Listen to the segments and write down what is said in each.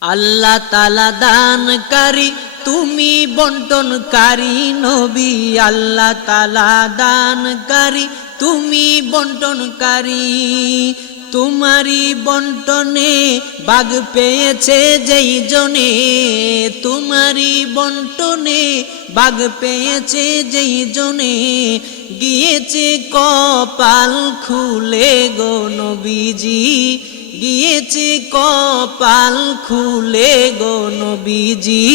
আল্লাহ তালা দানকারী, তুমি বন্টনকারী নবী। আল্লাহ তালা দানকারী, তুমি বন্টনকারী। তোমারই বন্টনে বাঘ পেয়েছে যেই জনে। তোমারই বন্টনে বাঘ পেয়েছে যেই জনে। গিয়েছে কপাল খুলে গো নবীজি। গিয়েছে কপাল খুলে গো নবীজি।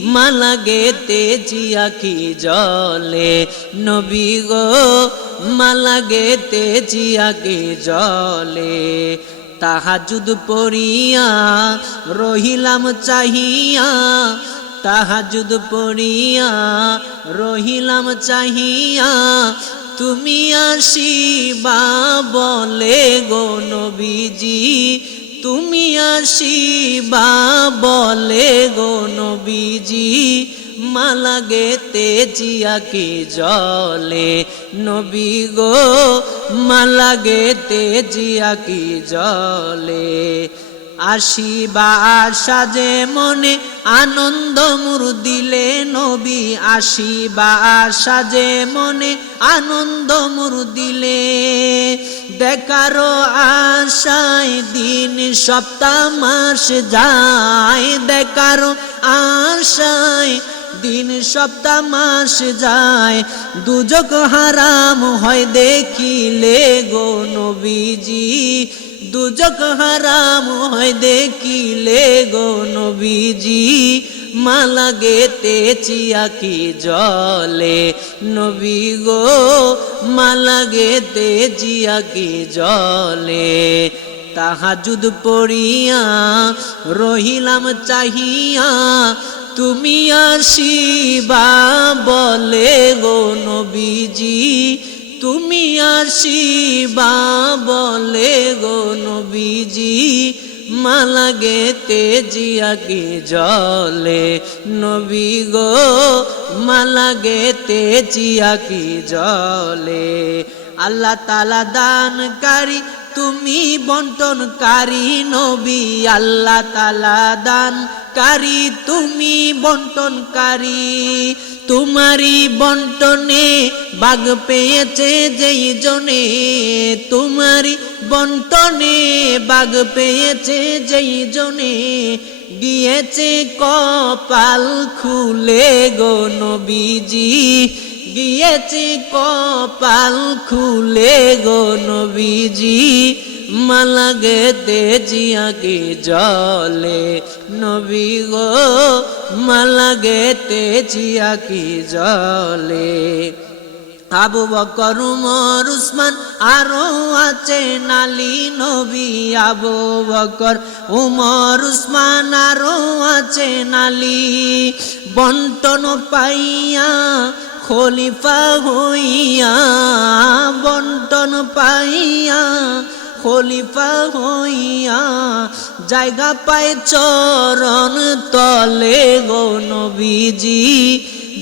মালা গেতে জিয়াকি জলে। নবী গো, মালা গেতে জিয়াকি জলে। তাহাজুদ পড়িয়া রহিলাম চাহিয়া। তাহাজুদ পড়িয়া রহিলাম চাহিয়া। তুমি আসিবা বলে গো নবীজি। তুমি আসিবা বলে গো নবীজি। মালা গেতে জলে নবী গো। মালা গেতে জিয়া কি জলে আসিবা সাজে মনে আনন্দ মুর দিলে নবী, আসিবা সাজে মনে আনন্দ মুর দিলে। দেখারো আশায় দিন সপ্তাহ মাস যায় দেখারো আশায় দিন সপ্তাহ মাস যায়। দুজক হারাম হয় দেখিলে গো নবীজি দুজক হারাম হয় দেখিলে গো নবীজি। মালা গেতে চিয়াকি জলে নবী গো। মালা গেতে চিয়াকি জলে তাহাজুদ পড়িয়া রহিলাম চাহিয়া তুমি আসিবা বলে গো নবীজি। তুমি আসিবা বলে গো নবীজি, মালা গেতে জিয়াকে জলে? নবী গো, মালা গেতে জিয়াকি জলে? আল্লাহ তালা দানকারী, তুমি বন্টনকারী নবী। আল্লাহ তালা দানকারী, তুমি বন্টনকারী। তোমারই বন্টনে বাগ পেয়েছে যেই জনে। তোমারই বন্টনে বাগ পেয়েছে যেই জনে। গিয়েছে কপাল খুলে গো নবীজি। গিয়েছে কপাল খুলে গো নবীজি। মালা গেতে জিয়াকে জলে। নবী গো মালা গেতে জিয়াকে জলে। আবু বকর, উমর, উসমান আরও আছে নালি। নবী আবু বকর, উমর, উসমান আরও আছে নালি। বন্টন পাইয়া, খলিফা হইয়া, বন্টন পাইয়া খলিফা হইয়া জায়গা পায় চরণ তলে গো নবীজি।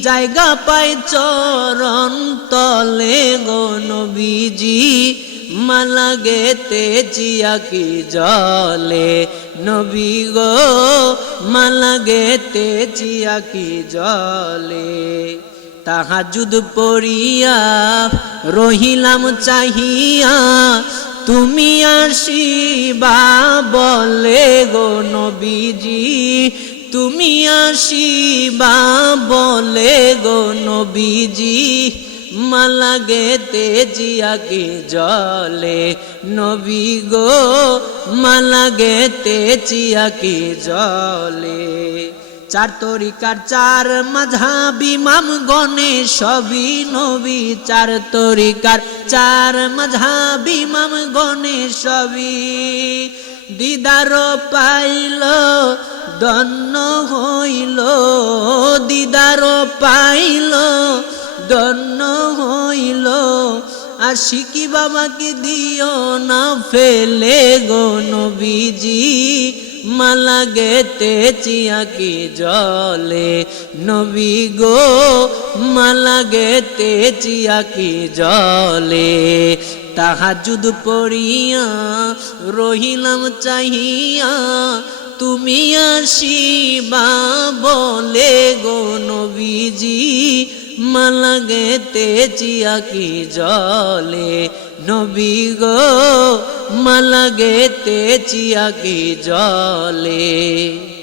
জায়গা পায় চরণ তলে গো নবীজি। মালা গেতে জিয়াকি জলে নবী গো। মালা গেতে জিয়াকি জলে। তাহাজুদ পড়িয়া রহিলাম চাহিয়া তুমি আসিবা বলে গো নবীজি। তুমি আসিবা বলে গো নবীজি। মালা গেতে জিয়াকে জলে নবী গো। মালা গেতে জিয়াকে জলে চার তরিকার চার মাঝাবি মাম গনে সবই নবী। চার তরিকার চার মাঝাবি মাম গনে সবই। দিদার পাইল দন্ন হইল। দিদার পাইল দন্ন হইল। আশিকি বাবাকে দিও না ফেলে গো নবীজি। মালা গেতে চিয়াকি জলে? নবী গো মালা গেতে চিয়াকি জলে? তাহাজুদ পড়িয়া রহিলাম চাহিয়া, তুমি আসিবা বলে গো নবীজি মালা গেতে চিয়া কি জলে? নবী গো মালা গেতে চিয়া কি জলে।